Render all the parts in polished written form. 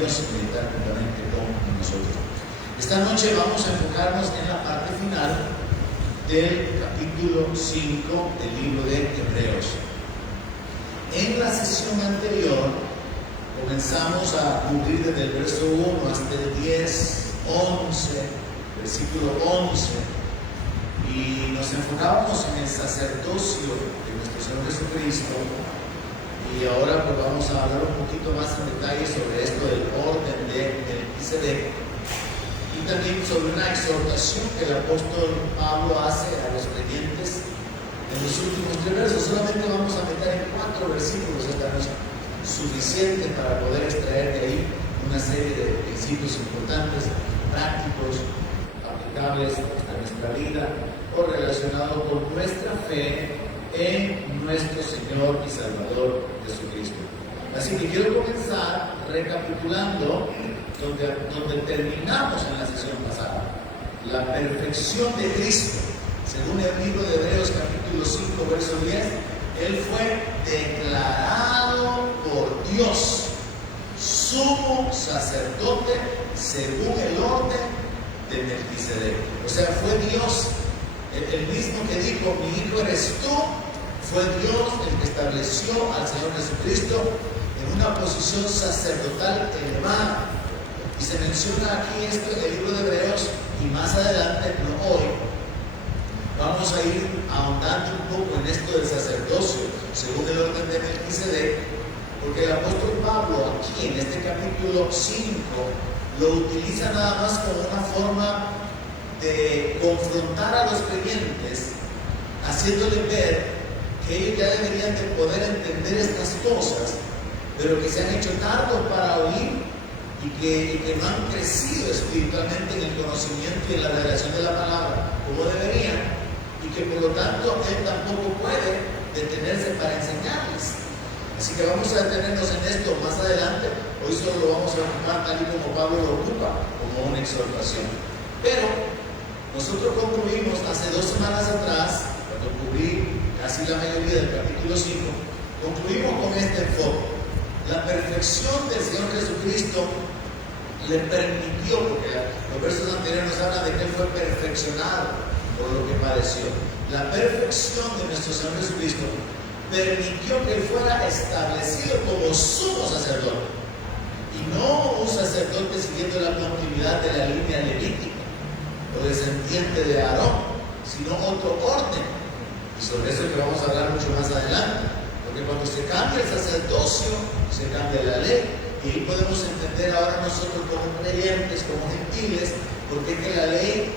Dios y meditar juntamente con nosotros. Esta noche vamos a enfocarnos en la parte final del capítulo 5 del libro de Hebreos. En la sesión anterior comenzamos a cubrir desde el verso 1 hasta el 10, 11, versículo 11, y nos enfocábamos en el sacerdocio de nuestro Señor Jesucristo. Y ahora pues vamos a hablar un poquito más en detalle sobre esto del orden de Melquisedec, y también sobre una exhortación que el apóstol Pablo hace a los creyentes en los últimos 3 versos. Solamente vamos a meter en 4 versículos esta noche, suficiente para poder extraer de ahí una serie de principios importantes, prácticos, aplicables a nuestra vida o relacionados con nuestra fe en nuestro Señor y Salvador Jesucristo. Así que quiero comenzar recapitulando donde terminamos en la sesión pasada. La perfección de Cristo, según el libro de Hebreos capítulo 5 verso 10, Él fue declarado por Dios sumo sacerdote según el orden de Melquisedec. O sea, fue Dios el mismo que dijo: mi hijo eres tú. Fue Dios el que estableció al Señor Jesucristo en una posición sacerdotal elevada. Y se menciona aquí esto en el libro de Hebreos, y más adelante, no hoy, vamos a ir ahondando un poco en esto del sacerdocio según el orden de Melquisedec, porque el apóstol Pablo aquí en este capítulo 5 lo utiliza nada más como una forma de confrontar a los creyentes, haciéndole ver que ellos ya deberían de poder entender estas cosas, pero que se han hecho tardos para oír y que no han crecido espiritualmente en el conocimiento y en la revelación de la palabra como deberían, y que por lo tanto Él tampoco puede detenerse para enseñarles. Así que vamos a detenernos en esto más adelante. Hoy solo lo vamos a ocupar tal y como Pablo lo ocupa, como una exhortación. Pero nosotros concluimos hace 2 semanas atrás, cuando cubrí casi la mayoría del capítulo 5, concluimos con este enfoque. La perfección del Señor Jesucristo le permitió, porque los versos anteriores nos hablan de que Él fue perfeccionado por lo que padeció. La perfección de nuestro Señor Jesucristo permitió que Él fuera establecido como sumo sacerdote, y no un sacerdote siguiendo la continuidad de la línea levítica o descendiente de Aarón, sino otro orden. Y sobre eso que vamos a hablar mucho más adelante, porque cuando se cambia el sacerdocio, se cambia la ley, y ahí podemos entender ahora nosotros como creyentes, como gentiles, porque es que la ley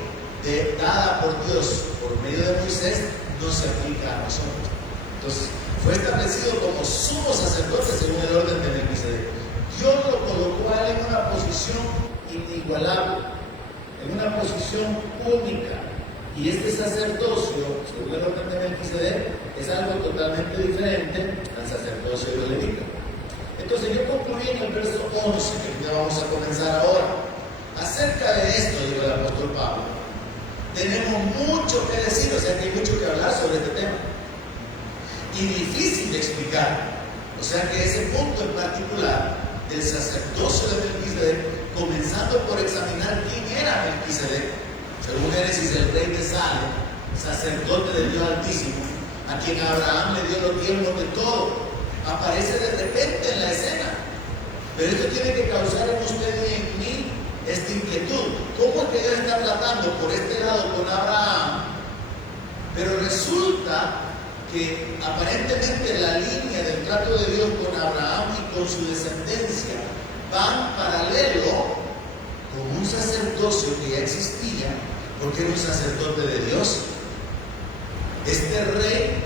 dada por Dios por medio de Moisés no se aplica a nosotros. Entonces fue establecido como sumo sacerdote según el orden de Melquisedec. Dios lo colocó a él en una posición inigualable, en una posición única. Y este sacerdocio, según el orden de Melquisedec, es algo totalmente diferente al sacerdocio de Levita. Entonces yo concluí en el verso 11, que ya vamos a comenzar ahora. Acerca de esto, dijo el apóstol Pablo, tenemos mucho que decir, o sea que hay mucho que hablar sobre este tema. Y difícil de explicar. O sea que ese punto en particular del sacerdocio de Melquisedec, comenzando por examinar quién era Melquisedec, según Génesis, el rey de Salem, sacerdote del Dios Altísimo, a quien Abraham le dio los diezmos de todo, aparece de repente en la escena. Pero esto tiene que causar en usted y en mí esta inquietud. ¿Cómo es que Dios está tratando por este lado con Abraham? Pero resulta que aparentemente la línea del trato de Dios con Abraham y con su descendencia van paralelo con un sacerdocio que ya existía, porque era un sacerdote de Dios. Este rey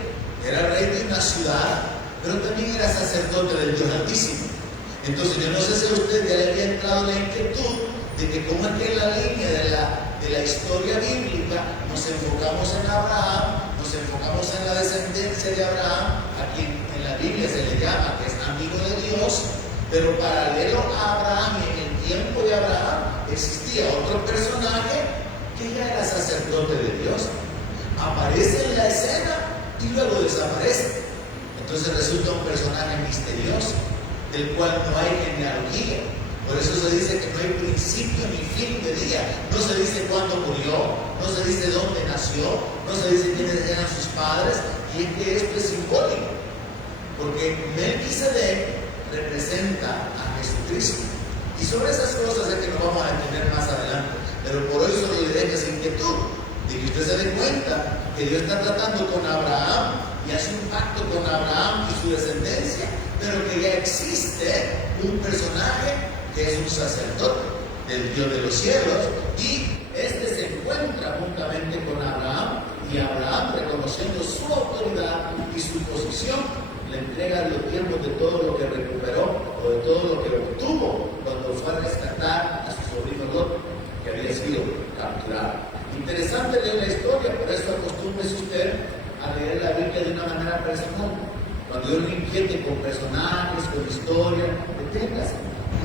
era rey de una ciudad, pero también era sacerdote del Dios Altísimo. Entonces yo no sé si a usted ya le había entrado la inquietud de que cómo es que en la línea de la historia bíblica nos enfocamos en Abraham, nos enfocamos en la descendencia de Abraham, a quien en la Biblia se le llama que es amigo de Dios, pero paralelo a Abraham y en el tiempo de Abraham existía otro personaje que ya era sacerdote de Dios. Aparece en la escena y luego desaparece. Entonces resulta un personaje misterioso, del cual no hay genealogía, Por eso se dice que no hay principio ni fin de día. No se dice cuándo murió, no se dice dónde nació, no se dice quiénes eran sus padres, y es que esto es simbólico, porque Melquisedec representa a Jesucristo. Y sobre esas cosas es que nos vamos a entender más adelante, pero por hoy solo le dejo esa inquietud de que usted se dé cuenta que Dios está tratando con Abraham y hace un pacto con Abraham y su descendencia, pero que ya existe un personaje que es un sacerdote del Dios de los cielos, y este se encuentra juntamente con Abraham, y Abraham, reconociendo su autoridad y su posición, le entrega los tiempos de todo lo que recuperó o de todo lo que obtuvo cuando fue a rescatar a su sobrino Lot, que había sido capturado. Interesante leer la historia, por eso acostúmbrese usted a leer la Biblia de una manera personal. Cuando yo me inquiete con personajes, con historia, deténgase,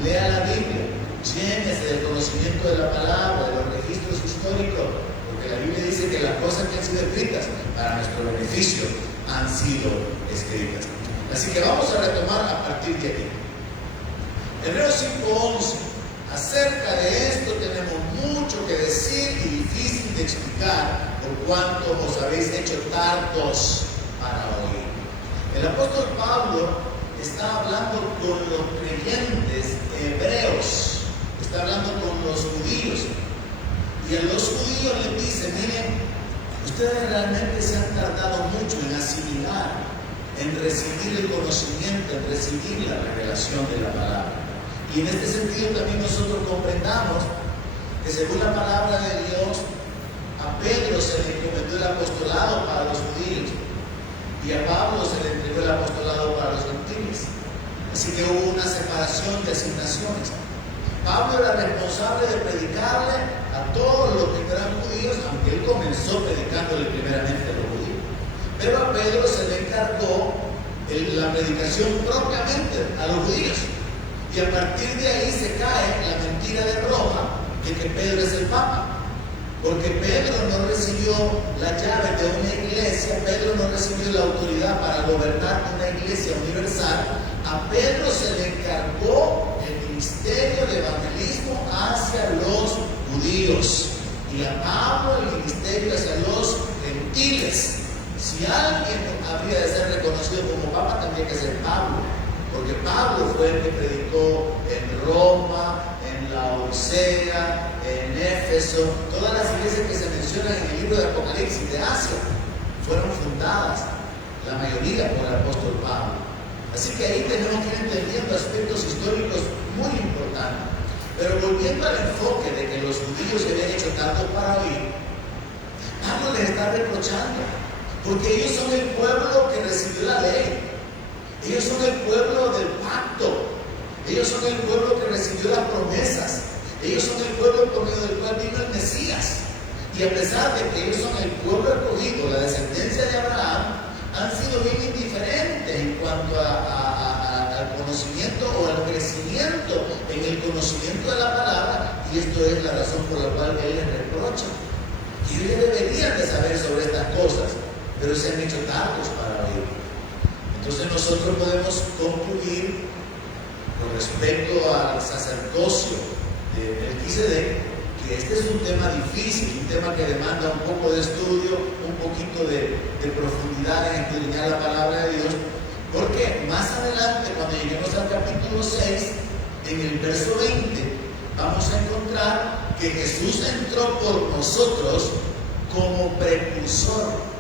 lea la Biblia, llénese del conocimiento de la palabra, de los registros históricos, porque la Biblia dice que las cosas que han sido escritas para nuestro beneficio han sido escritas. Así que vamos a retomar a partir de aquí. Hebreos 5:11. Acerca de esto tenemos mucho que decir y difícil de explicar, por cuanto os habéis hecho tardos para oír. El apóstol Pablo está hablando con los creyentes hebreos, está hablando con los judíos, y a los judíos les dice: miren, ustedes realmente se han tardado mucho en asimilar, en recibir el conocimiento, en recibir la revelación de la palabra. Y en este sentido también nosotros comprendamos que según la palabra de Dios, a Pedro se le encomendó el apostolado para los judíos y a Pablo se le entregó el apostolado para los gentiles. Así que hubo una separación de asignaciones. Pablo era responsable de predicarle a todos los que eran judíos, aunque él comenzó predicándole primeramente a los judíos. Pero a Pedro se le encargó la predicación propiamente a los judíos. Y a partir de ahí se cae la mentira de Roma de que Pedro es el Papa. Porque Pedro no recibió la llave de una iglesia, Pedro no recibió la autoridad para gobernar una iglesia universal. A Pedro se le encargó el ministerio de evangelismo hacia los judíos y a Pablo el ministerio hacia los gentiles. Si alguien habría de ser reconocido como Papa, tendría que ser Pablo, porque Pablo fue el que predicó en Roma, en la Odisea, en Éfeso. Todas las iglesias que se mencionan en el libro de Apocalipsis de Asia fueron fundadas, la mayoría por el apóstol Pablo. Así que ahí tenemos que ir entendiendo aspectos históricos muy importantes. Pero volviendo al enfoque de que los judíos se habían hecho tanto para oír, Pablo les está reprochando, porque ellos son el pueblo que recibió la ley. Ellos son el pueblo del pacto. Ellos son el pueblo que recibió las promesas. Ellos son el pueblo por medio del cual vino el Mesías. Y a pesar de que ellos son el pueblo escogido, la descendencia de Abraham, han sido bien indiferentes en cuanto al conocimiento o al crecimiento en el conocimiento de la palabra. Y esto es la razón por la cual él les reprocha. Y ellos deberían de saber sobre estas cosas, pero se han hecho tardos para oír. Entonces nosotros podemos concluir con respecto al sacerdocio de Melquisedec que este es un tema difícil, un tema que demanda un poco de estudio, un poquito de profundidad en escudriñar la palabra de Dios, porque más adelante, cuando lleguemos al capítulo 6, en el verso 20, vamos a encontrar que Jesús entró por nosotros como precursor.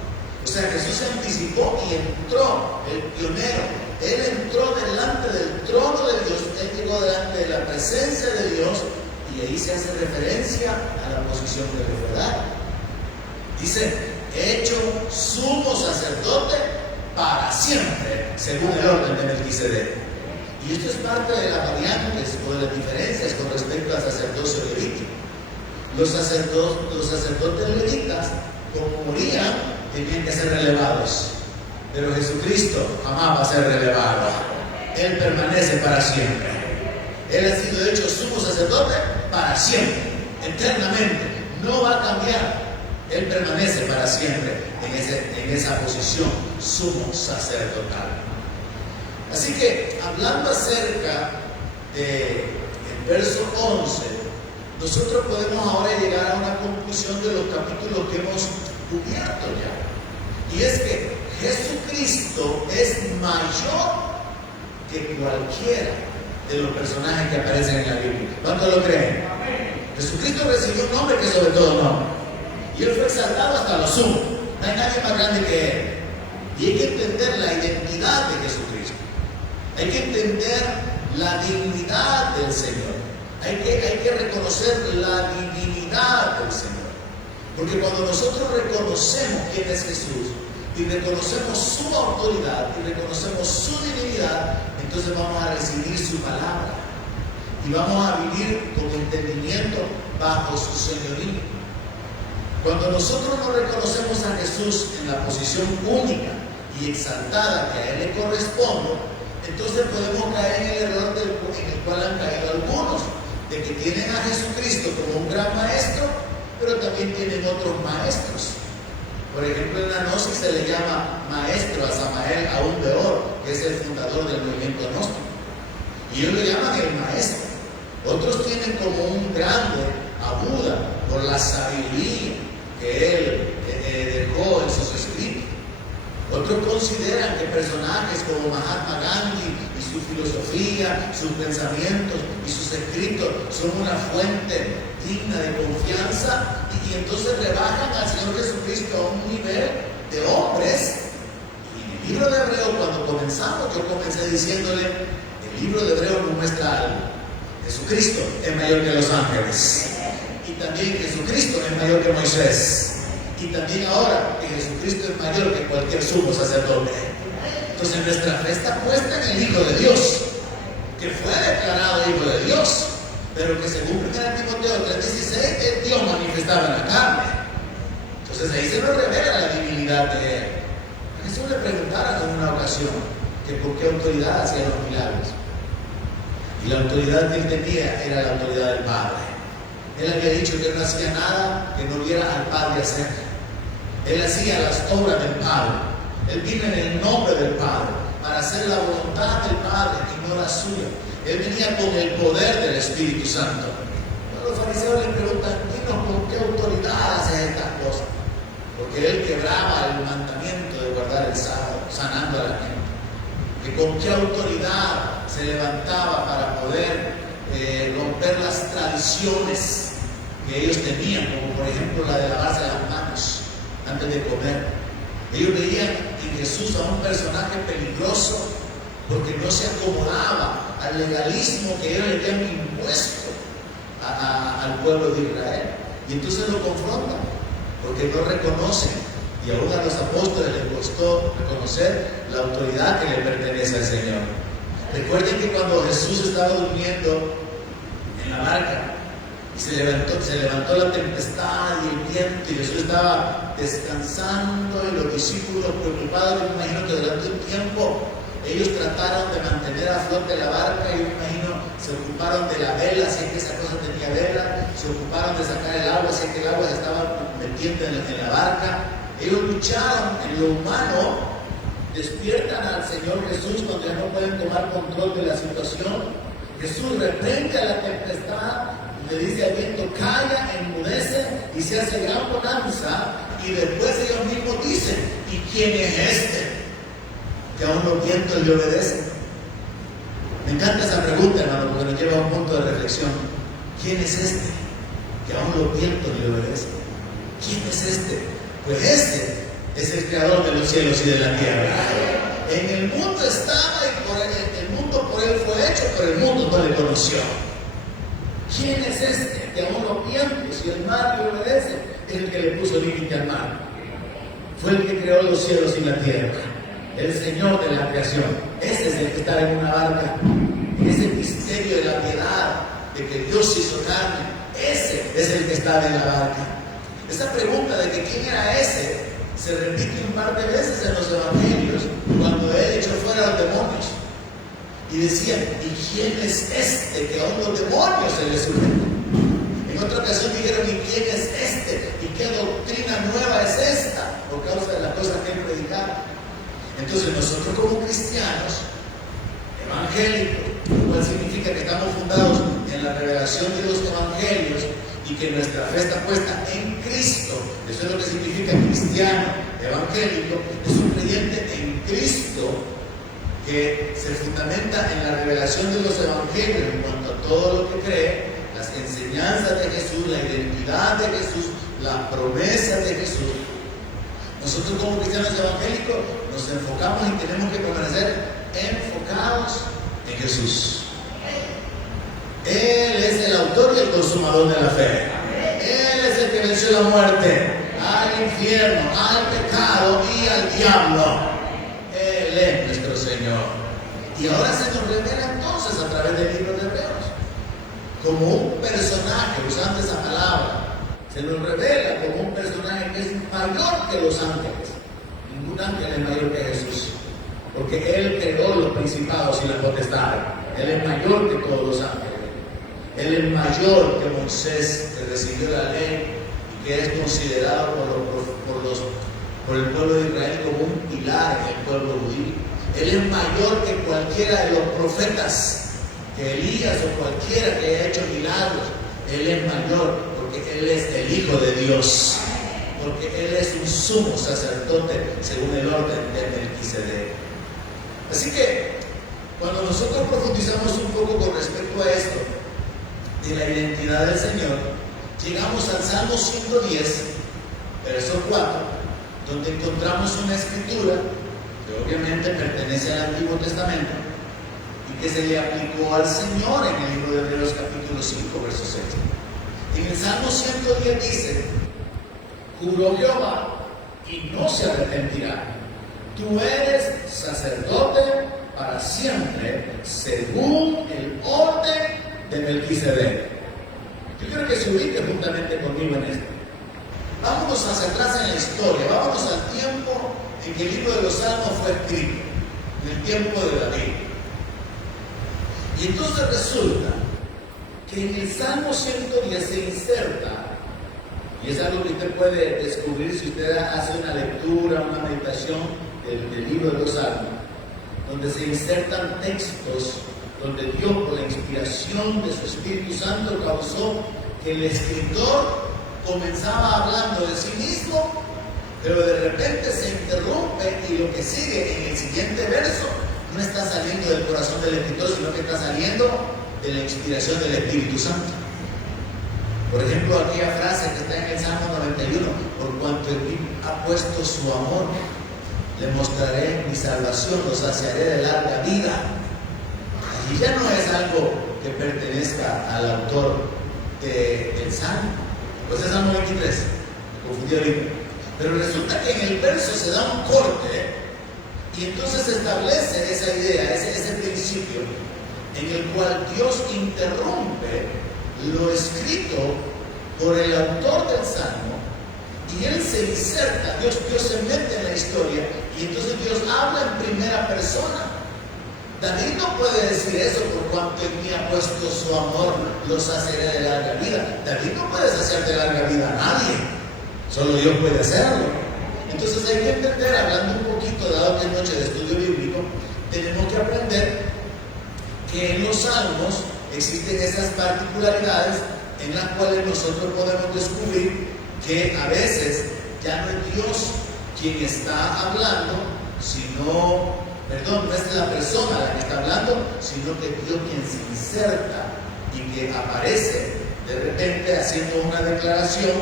O sea, Jesús se anticipó y entró, el pionero. Él entró delante del trono de Dios, él llegó delante de la presencia de Dios, y ahí se hace referencia a la posición que le fue dada. Dice, hecho sumo sacerdote para siempre, según el orden de Melquisedec. Y esto es parte de las variantes o de las diferencias con respecto al sacerdocio levítico. Los sacerdotes levitas, como morían, tenían que ser relevados, pero Jesucristo jamás va a ser relevado. Él permanece para siempre. Él ha sido hecho sumo sacerdote para siempre, eternamente. No va a cambiar. Él permanece para siempre en esa posición sumo sacerdotal. Así que, hablando acerca de verso 11, nosotros podemos ahora llegar a una conclusión de los capítulos que hemos cubierto ya. Y es que Jesucristo es mayor que cualquiera de los personajes que aparecen en la Biblia. ¿Cuántos lo creen? Jesucristo recibió un nombre que sobre todo nombre. Y Él fue exaltado hasta lo sumo. No hay nadie más grande que Él. Y hay que entender la identidad de Jesucristo. Hay que entender la dignidad del Señor. Hay que reconocer la divinidad del Señor. Porque cuando nosotros reconocemos quién es Jesús y reconocemos su autoridad y reconocemos su divinidad, entonces vamos a recibir su palabra y vamos a vivir con entendimiento bajo su señorío. Cuando nosotros no reconocemos a Jesús en la posición única y exaltada que a Él le corresponde, entonces podemos caer en el error en el cual han caído algunos, de que tienen a Jesucristo como un gran maestro, pero también tienen otros maestros. Por ejemplo, en la gnosis se le llama maestro a Samael Aún Beor, que es el fundador del movimiento gnóstico. Y ellos lo llaman el maestro. Otros tienen como un grande a Buda por la sabiduría que él dejó en sus escritos. Otros consideran que personajes como Mahatma Gandhi y su filosofía, sus pensamientos y sus escritos son una fuente digna de confianza y entonces rebajan al Señor Jesucristo a un nivel de hombres. Y en el libro de Hebreos, cuando comenzamos, yo comencé diciéndole, el libro de Hebreos nos muestra algo. Jesucristo es mayor que los ángeles. Y también Jesucristo es mayor que Moisés. Y también ahora que Jesucristo es mayor que cualquier sumo sacerdote. Entonces nuestra fe está puesta en el Hijo de Dios, que fue declarado Hijo de Dios, pero que según 1 Timoteo 3:16 es Dios manifestado en la carne. Entonces ahí se nos revela la divinidad de Él. A Jesús le preguntaron en una ocasión que por qué autoridad hacía los milagros. Y la autoridad que Él tenía era la autoridad del Padre. Él había dicho que Él no hacía nada que no viera al Padre hacer. Él hacía las obras del Padre. Él vino en el nombre del Padre para hacer la voluntad del Padre y no la suya. Él venía con el poder del Espíritu Santo. Los fariseos le preguntan, dinos con qué autoridad haces estas cosas. Porque Él quebraba el mandamiento de guardar el sábado, sanando a la gente. Que con qué autoridad se levantaba para poder romper las tradiciones que ellos tenían, como por ejemplo la de lavarse las manos antes de comer. Ellos veían en Jesús a un personaje peligroso porque no se acomodaba al legalismo que ellos le habían impuesto al pueblo de Israel. Y entonces lo confrontan porque no reconocen, y aún a los apóstoles les costó reconocer la autoridad que le pertenece al Señor. Recuerden que cuando Jesús estaba durmiendo en la barca y se levantó la tempestad y el viento y Jesús estaba descansando y los discípulos preocupados, yo me imagino que durante un tiempo ellos trataron de mantener a flote la barca y yo me imagino se ocuparon de la vela, si es que esa cosa tenía vela, se ocuparon de sacar el agua, si es que el agua se estaba metiendo en la barca. Ellos lucharon en lo humano, despiertan al Señor Jesús cuando ya no pueden tomar control de la situación. Jesús reprende a la tempestad, le dice al viento, calla, enmudece, y se hace gran bonanza, y después ellos mismos dicen, ¿y quién es este que aún los vientos le obedecen? Me encanta esa pregunta, hermano, porque nos lleva a un punto de reflexión. ¿Quién es este que aún los vientos le obedecen? ¿Quién es este? Pues este es el creador de los cielos y de la tierra. En el mundo estaba y el mundo por Él fue hecho, pero el mundo no le conoció. ¿Quién es este que aún los vientos y el mar le obedecen? Es el que le puso límite al mar. Fue el que creó los cielos y la tierra. El Señor de la creación. Ese es el que está en una barca. En ese misterio de la piedad, de que Dios se hizo carne. Ese es el que está en la barca. Esa pregunta de que quién era ese se repite un par de veces en los evangelios cuando Él echó fuera a los demonios. Y decían, ¿y quién es este que aún los demonios se le someten? En otra ocasión dijeron, ¿y quién es este? ¿Y qué doctrina nueva es esta? Por causa de las cosas que Él predicaba. Entonces nosotros como cristianos evangélicos, lo cual significa que estamos fundados en la revelación de los evangelios y que nuestra fe está puesta en Cristo. Eso es lo que significa cristiano evangélico. Es un creyente en Cristo que se fundamenta en la revelación de los evangelios en cuanto a todo lo que cree, las enseñanzas de Jesús, la identidad de Jesús, las promesas de Jesús. Nosotros como cristianos evangélicos nos enfocamos y tenemos que permanecer enfocados en Jesús. Él es el autor y el consumador de la fe. Él es el que venció la muerte, al infierno, al pecado y al diablo. Él es nuestro Señor. Y ahora se nos revela entonces a través del libro de Hebreos, como un personaje, usando esa palabra, se nos revela como un personaje que es mayor que los ángeles. Ningún ángel es mayor que Jesús, porque Él creó los principados y las potestades. Él es mayor que todos los ángeles. Él es mayor que Moisés, que recibió la ley y que es considerado por el pueblo de Israel como un pilar en el pueblo judío. Él es mayor que cualquiera de los profetas, que Elías o cualquiera que haya hecho milagros. Él es mayor porque Él es el Hijo de Dios, porque Él es un sumo sacerdote según el orden de Melquisedec. Así que cuando nosotros profundizamos un poco con respecto a esto de la identidad del Señor, llegamos al Salmo 110, verso 4, donde encontramos una escritura que obviamente pertenece al Antiguo Testamento y que se le aplicó al Señor en el libro de Hebreos capítulo 5, verso 6. En el Salmo 110 dice: juró Jehová y no se arrepentirá, tú eres sacerdote para siempre, según el orden de Melquisedec. Yo quiero que se ubique juntamente conmigo en esto. Vámonos hacia atrás en la historia, vámonos al tiempo en que el libro de los Salmos fue escrito, en el tiempo de David. Y entonces resulta que en el Salmo 110 se inserta, y es algo que usted puede descubrir si usted hace una lectura, una meditación del libro de los Salmos, donde se insertan textos donde Dios, por la inspiración de su Espíritu Santo, causó que el escritor comenzaba hablando de sí mismo, pero de repente se interrumpe y lo que sigue en el siguiente verso no está saliendo del corazón del escritor, sino que está saliendo de la inspiración del Espíritu Santo. Por ejemplo, aquella frase que está en el Salmo 91: por cuanto en mí ha puesto su amor, le mostraré mi salvación, lo saciaré de larga vida. Y ya no es algo que pertenezca al autor del Salmo, pues es Salmo 23, confundí ahorita. Pero resulta que en el verso se da un corte y entonces se establece esa idea, ese principio, en el cual Dios interrumpe lo escrito por el autor del Salmo y Él se inserta, Dios se mete en la historia y entonces Dios habla en primera persona. David no puede decir eso: por cuanto en mí ha puesto su amor, los saciaré de larga vida. David no puede saciar de larga vida a nadie, solo Dios puede hacerlo. Entonces hay que entender, hablando un poquito, dado que es noche de estudio bíblico, tenemos que aprender que en los salmos existen esas particularidades en las cuales nosotros podemos descubrir que a veces ya no es Dios quien está hablando, no es la persona la que está hablando, sino que Dios quien se inserta y que aparece de repente haciendo una declaración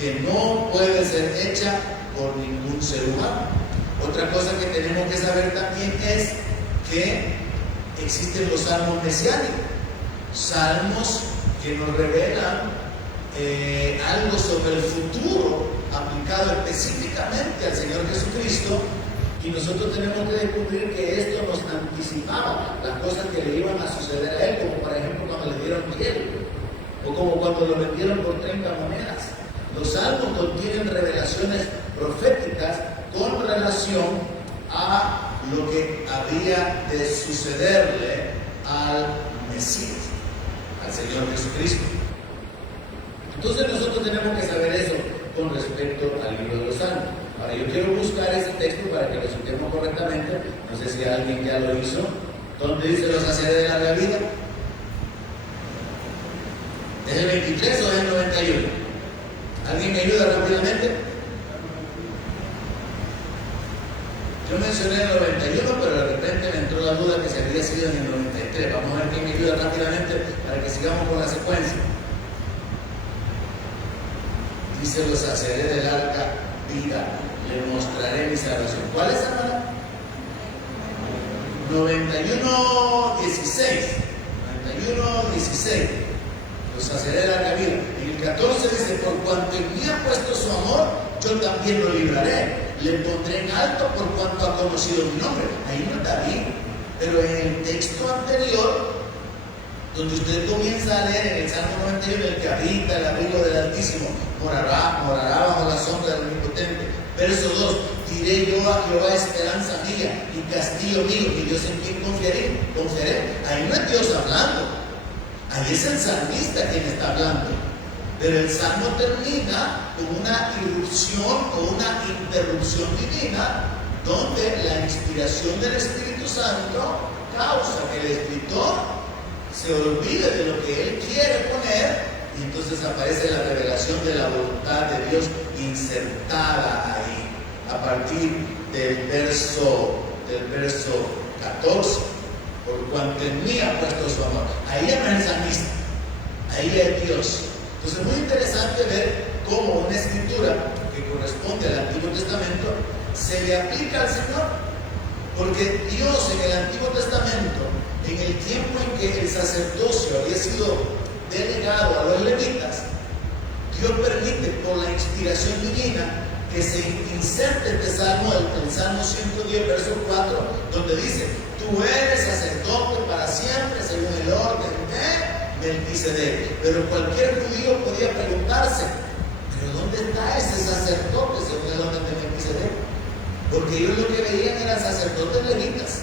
que no puede ser hecha por ningún ser humano. Otra cosa que tenemos que saber también es que existen los salmos mesiánicos, salmos que nos revelan algo sobre el futuro aplicado específicamente al Señor Jesucristo. Y nosotros tenemos que descubrir que esto nos anticipaba las cosas que le iban a suceder a Él, como por ejemplo cuando le dieron piel, o como cuando lo vendieron por 30 monedas. Los salmos contienen revelaciones proféticas con relación a lo que había de sucederle al Mesías, al Señor Jesucristo. Entonces nosotros tenemos que saber eso con respecto al libro de los Salmos. Ahora yo quiero buscar ese texto para que lo citemos correctamente. No sé si alguien ya lo hizo. ¿Dónde dice los saciaré de larga vida? ¿Es el 23 o es el 91? ¿Alguien me ayuda rápidamente? Yo mencioné el 91, pero de repente me entró la duda que se había sido en el 93. Vamos a ver quién me ayuda rápidamente para que sigamos con la secuencia. Dice: los saceré del arca vida, le mostraré mi salvación. ¿Cuál es, hermano? 91:16. 91:16. Los saceré del arca vida. En el 14 dice: por cuanto en mí ha puesto su amor, yo también lo libraré. Le pondré en alto por cuanto ha conocido mi nombre. Ahí no está bien. Pero en el texto anterior, donde usted comienza a leer en el Salmo 91, el que habita el abrigo del Altísimo morará bajo la sombra del Omnipotente. Verso 2: diré yo a Jehová, esperanza mía y castillo mío, mi Dios en quien confiaré. Ahí no es Dios hablando, ahí es el salmista quien está hablando. Pero el salmo termina con una irrupción o una interrupción divina, donde la inspiración del Espíritu Santo causa que el escritor se olvide de lo que él quiere poner, y entonces aparece la revelación de la voluntad de Dios insertada ahí, a partir del verso 14. Por cuanto en mí ha puesto su amor. Ahí es el salmista, ahí es Dios. Entonces es muy interesante ver cómo una escritura que corresponde al Antiguo Testamento se le aplica al Señor, porque Dios en el Antiguo Testamento, en el tiempo en que el sacerdocio había sido delegado a los levitas, Dios permite por la inspiración divina que se inserte este salmo, el Salmo 110, verso 4, donde dice: tú eres sacerdote para siempre según el orden de Melquisedec. Pero cualquier judío podía preguntarse: ¿pero dónde está ese sacerdote según el orden de Melquisedec? Porque ellos lo que veían eran sacerdotes levitas.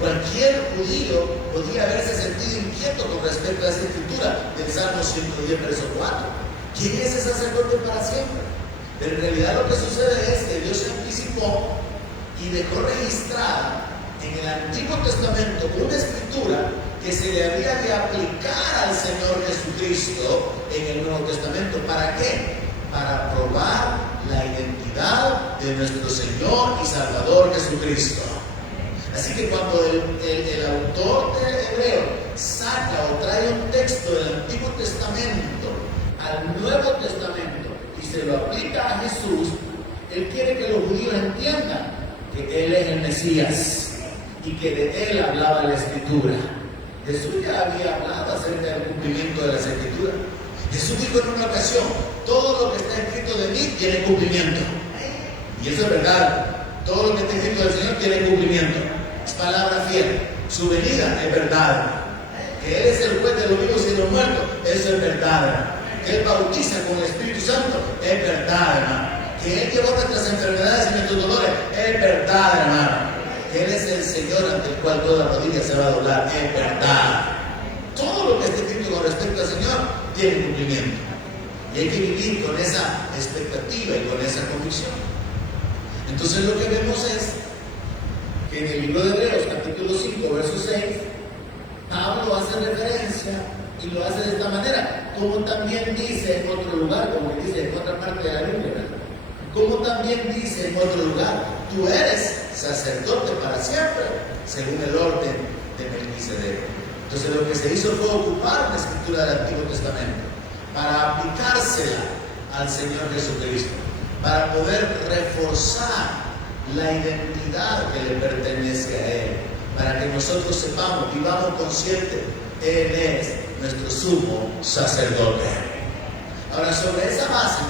Cualquier judío podía haberse sentido inquieto con respecto a esa escritura del Salmo 110, verso 4. ¿Quién es ese sacerdote para siempre? Pero en realidad lo que sucede es que Dios se anticipó y dejó registrada en el Antiguo Testamento una escritura que se le había de aplicar al Señor Jesucristo en el Nuevo Testamento. ¿Para qué? Para probar la identidad de nuestro Señor y Salvador Jesucristo. Así que cuando el autor de Hebreo saca o trae un texto del Antiguo Testamento al Nuevo Testamento y se lo aplica a Jesús, él quiere que los judíos entiendan que Él es el Mesías y que de Él hablaba la Escritura. Jesús ya había hablado acerca del cumplimiento de las Escrituras. Jesús dijo en una ocasión: todo lo que está escrito de mí tiene cumplimiento. Y eso es verdad. Todo lo que está escrito del Señor tiene cumplimiento. Es palabra fiel. Su venida es verdad. Que Él es el juez de los vivos y de los muertos, eso es verdad. Que Él bautiza con el Espíritu Santo, es verdad, hermano. Que Él llevó nuestras enfermedades y nuestros dolores, es verdad, hermano. Que Él es el Señor ante el cual toda rodilla se va a doblar, es verdad. Todo lo que está escrito con respecto al Señor tiene cumplimiento. Y hay que vivir con esa expectativa y con esa convicción. Entonces lo que vemos es que en el libro de Hebreos, capítulo 5, verso 6, Pablo hace referencia y lo hace de esta manera, como también dice en otro lugar, como dice en otra parte de la Biblia, ¿verdad? Como también dice en otro lugar: tú eres sacerdote para siempre, según el orden de Melquisedec. Entonces lo que se hizo fue ocupar la escritura del Antiguo Testamento para aplicársela al Señor Jesucristo, para poder reforzar la identidad que le pertenece a Él, para que nosotros sepamos, vivamos conscientes: Él es nuestro sumo sacerdote. Ahora, sobre esa base,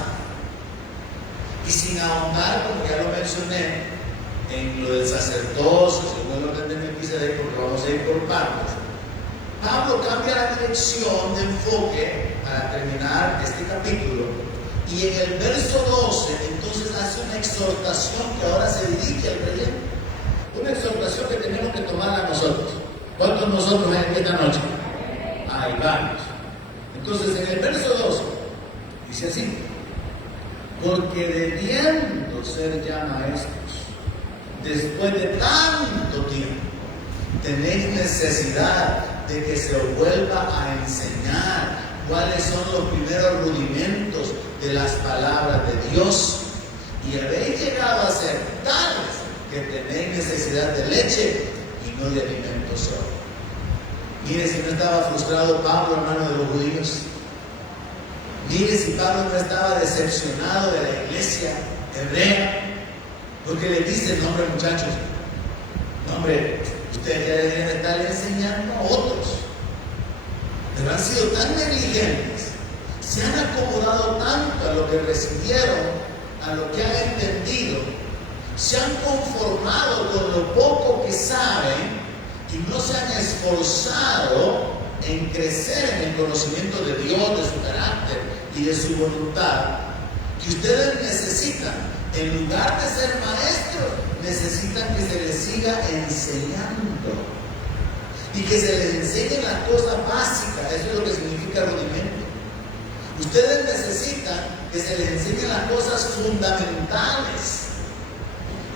y sin ahondar, como ya lo mencioné, en lo del sacerdocio, según el orden de Melquisedec, porque vamos a ir por partes, Pablo cambia la dirección de enfoque para terminar este capítulo, y en el verso 12 entonces hace una exhortación que ahora se dirige al creyente, una exhortación que tenemos que tomar a nosotros. ¿Cuántos nosotros en esta noche? Hay varios. Entonces en el verso 12 dice así: porque debiendo ser ya maestros, después de tanto tiempo, tenéis necesidad de que se os vuelva a enseñar cuáles son los primeros rudimentos de las palabras de Dios, y habéis llegado a ser tales que tenéis necesidad de leche y no de alimento solo. Mire si no estaba frustrado Pablo, hermano, de los judíos. Mire si Pablo no estaba decepcionado de la iglesia hebrea, porque le dice: no, hombre, muchachos, no, hombre, ustedes ya deberían estar enseñando a otros, pero han sido tan negligentes, se han acomodado tanto a lo que recibieron, a lo que han entendido, se han conformado con lo poco que saben y no se han esforzado en crecer en el conocimiento de Dios, de su carácter y de su voluntad, que ustedes necesitan, en lugar de ser maestros, necesitan que se les siga enseñando y que se les enseñen las cosas básicas. Eso es lo que significa rudimento. Ustedes necesitan que se les enseñen las cosas fundamentales.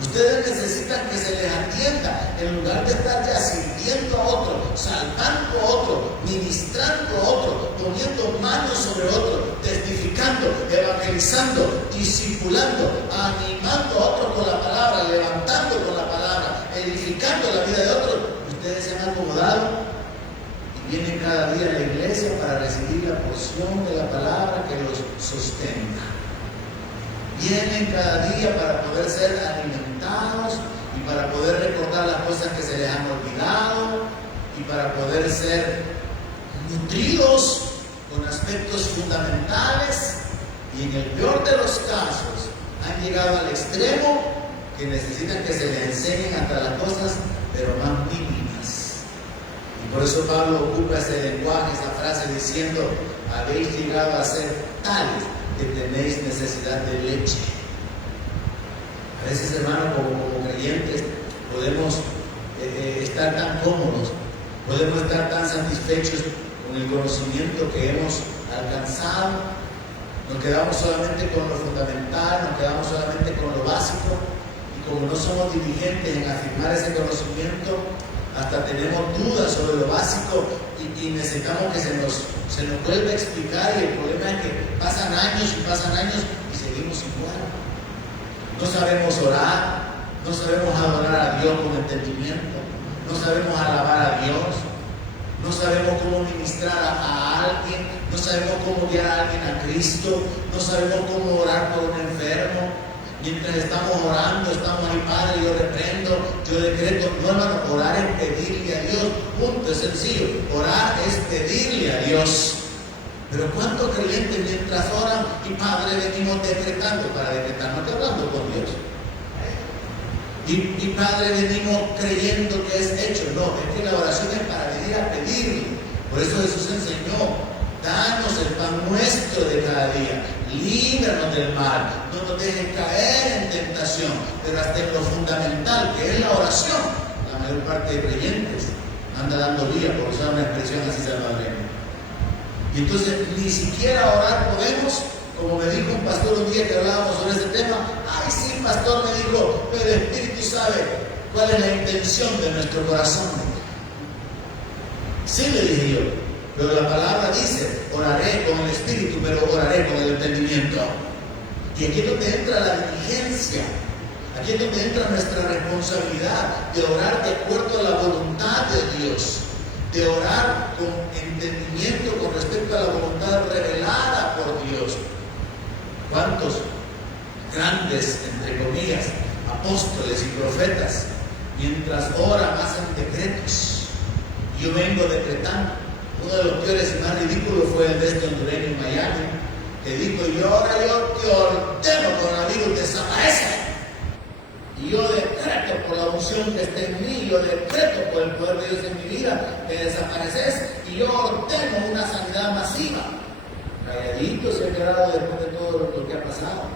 Ustedes necesitan que se les atienda, en lugar de estar ya sirviendo a otro, salvando a otro, ministrando a otro, poniendo manos sobre otro, testificando, evangelizando, discipulando, animando a otro con la palabra, levantando con la palabra, edificando la vida de otros. Ustedes se han acomodado y vienen cada día a la iglesia para recibir la porción de la palabra que los sostenga. Vienen cada día para poder ser alimentados y para poder recordar las cosas que se les han olvidado y para poder ser nutridos con aspectos fundamentales, y en el peor de los casos han llegado al extremo que necesitan que se les enseñen hasta las cosas pero más mínimas. Y por eso Pablo ocupa ese lenguaje, esa frase diciendo: habéis llegado a ser tales que tenéis necesidad de leche. A veces, hermano, como creyentes podemos estar tan cómodos, podemos estar tan satisfechos con el conocimiento que hemos alcanzado. Nos quedamos solamente con lo fundamental, nos quedamos solamente con lo básico, y como no somos diligentes en afirmar ese conocimiento, hasta tenemos dudas sobre lo básico y necesitamos que se nos vuelva a explicar, y el problema es que pasan años y seguimos igual. No sabemos orar, no sabemos adorar a Dios con entendimiento, no sabemos alabar a Dios, no sabemos cómo ministrar a alguien, no sabemos cómo guiar a alguien a Cristo, no sabemos cómo orar por un enfermo. Mientras estamos orando, estamos ahí: Padre, yo reprendo, yo decreto. No, hermano, orar es pedirle a Dios, punto, es sencillo. Orar es pedirle a Dios. Pero ¿cuántos creyentes mientras oran y Padre venimos decretando? Para decretar no estoy hablando con Dios. Y Padre venimos creyendo que es hecho. No, es que la oración es para venir a pedirle. Por eso Jesús enseñó: danos el pan nuestro de cada día, líbranos del mal, no nos dejes caer en tentación. Pero hasta en lo fundamental, que es la oración, la mayor parte de creyentes anda dando vía, por usar una expresión así salvadoreña. Y entonces ni siquiera orar podemos. Como me dijo un pastor un día que hablábamos sobre este tema: ay, sí, pastor, me dijo, pero el Espíritu sabe cuál es la intención de nuestro corazón. Sí, le dije yo, pero la palabra dice: oraré con el Espíritu, pero oraré con el entendimiento. Y aquí es donde entra la diligencia, aquí es donde entra nuestra responsabilidad de orar de acuerdo a la voluntad de Dios, de orar con entendimiento con respecto a la voluntad revelada por Dios. ¿Cuántos grandes, entre comillas, apóstoles y profetas, mientras oran, hacen decretos? Yo vengo decretando. Uno de los peores y más ridículos fue el de este hondureño en Miami, que dijo: y ahora yo te ordeno, coronavirus, desaparece. Y yo decreto por la unción que está en mí, yo decreto por el poder de Dios en mi vida, que desapareces, y yo ordeno una sanidad masiva. Calladito se ha quedado después de todo lo que ha pasado,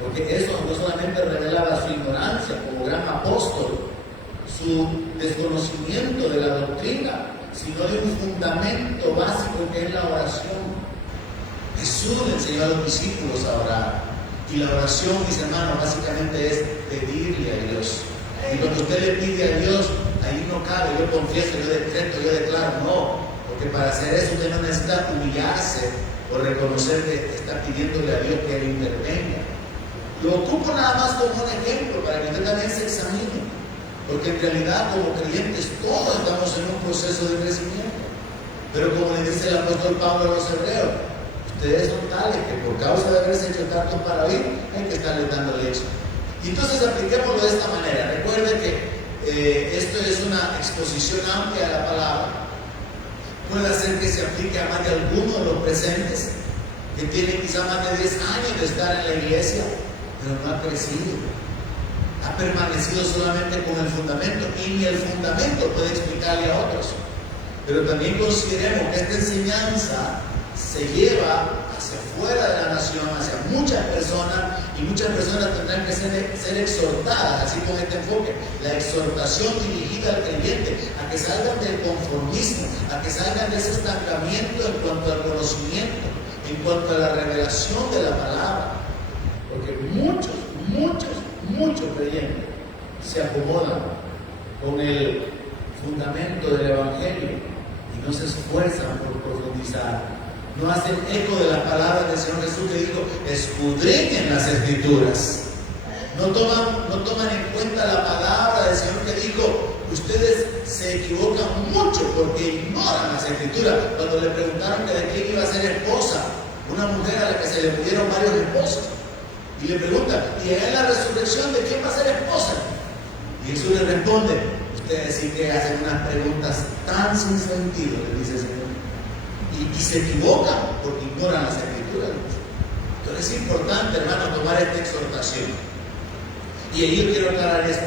porque eso no solamente revelaba su ignorancia como gran apóstol, su desconocimiento de la doctrina, sino de un fundamento básico que es la oración. Jesús le enseñó a los discípulos a orar, y la oración, mis hermanos, básicamente es pedirle a Dios. Y cuando usted le pide a Dios, ahí no cabe: yo confieso, yo decreto, yo declaro. No, porque porque para hacer eso usted no necesita humillarse o reconocer que está pidiéndole a Dios que Él intervenga. Lo ocupo nada más como un ejemplo para que usted también se examine, porque en realidad como creyentes todos estamos en un proceso de crecimiento. Pero como le dice el apóstol Pablo a los hebreos, ustedes son tales que por causa de haberse hecho tanto para oír, hay que estarles dando leche. Y entonces apliquémoslo de esta manera. Recuerde que esto es una exposición amplia de la palabra. Puede hacer que se aplique a más de alguno de los presentes, que tienen quizá más de 10 años de estar en la iglesia, pero no ha crecido. Ha permanecido solamente con el fundamento, y ni el fundamento puede explicarle a otros. Pero también consideremos que esta enseñanza se lleva hacia fuera de la nación, hacia muchas personas, y muchas personas tendrán que ser exhortadas, así con este enfoque, la exhortación dirigida al creyente, a que salgan del conformismo, a que salgan de ese estancamiento en cuanto al conocimiento, en cuanto a la revelación de la palabra, porque muchos creyentes se acomodan con el fundamento del Evangelio y no se esfuerzan por profundizar, no hacen eco de las palabras del Señor Jesús que dijo: escudriñen las Escrituras. No toman en cuenta la palabra del Señor que dijo: ustedes se equivocan mucho porque ignoran las Escrituras. Cuando le preguntaron que de quién iba a ser esposa una mujer a la que se le murieron varios esposos, y le preguntan: ¿y en la resurrección de quién va a ser esposa? Y Jesús le responde: ustedes sí que hacen unas preguntas tan sin sentido, le dice el Señor, y se equivocan porque ignoran las Escrituras. Entonces es importante, hermano, tomar esta exhortación. Y ahí yo quiero aclarar esto.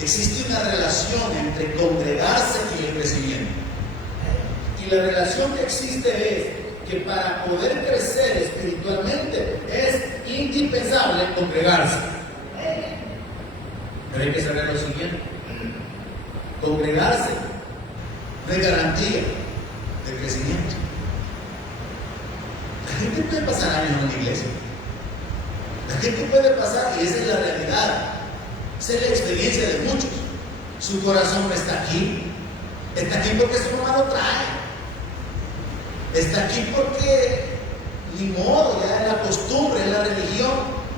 Existe una relación entre congregarse y el crecimiento. Y la relación que existe es que para poder crecer espiritualmente es indispensable congregarse. Pero hay que saber lo siguiente: congregarse no es garantía de crecimiento. La gente puede pasar años en una iglesia. La gente puede pasar, y esa es la realidad. Esa es la experiencia de muchos. Su corazón no está aquí. Está aquí porque su mamá lo trae. Está aquí porque ni modo, ya es la costumbre, es la religión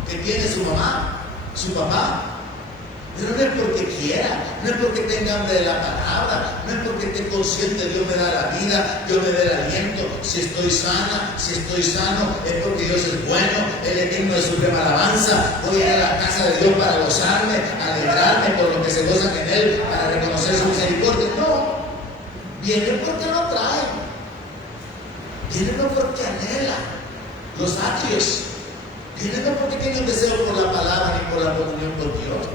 que tiene su mamá, su papá. Pero no es porque quiera, no es porque tenga hambre de la palabra, no es porque esté consciente Dios me da la vida, Dios me da el aliento. Si estoy sana, si estoy sano, es porque Dios es bueno, Él es digno de suprema alabanza. Voy a ir a la casa de Dios para gozarme, alegrarme por lo que se gozan en Él, para reconocer su misericordia. No, viene porque lo trae, viene no porque anhela los atrios, viene no porque tiene un deseo por la palabra ni por la comunión con Dios.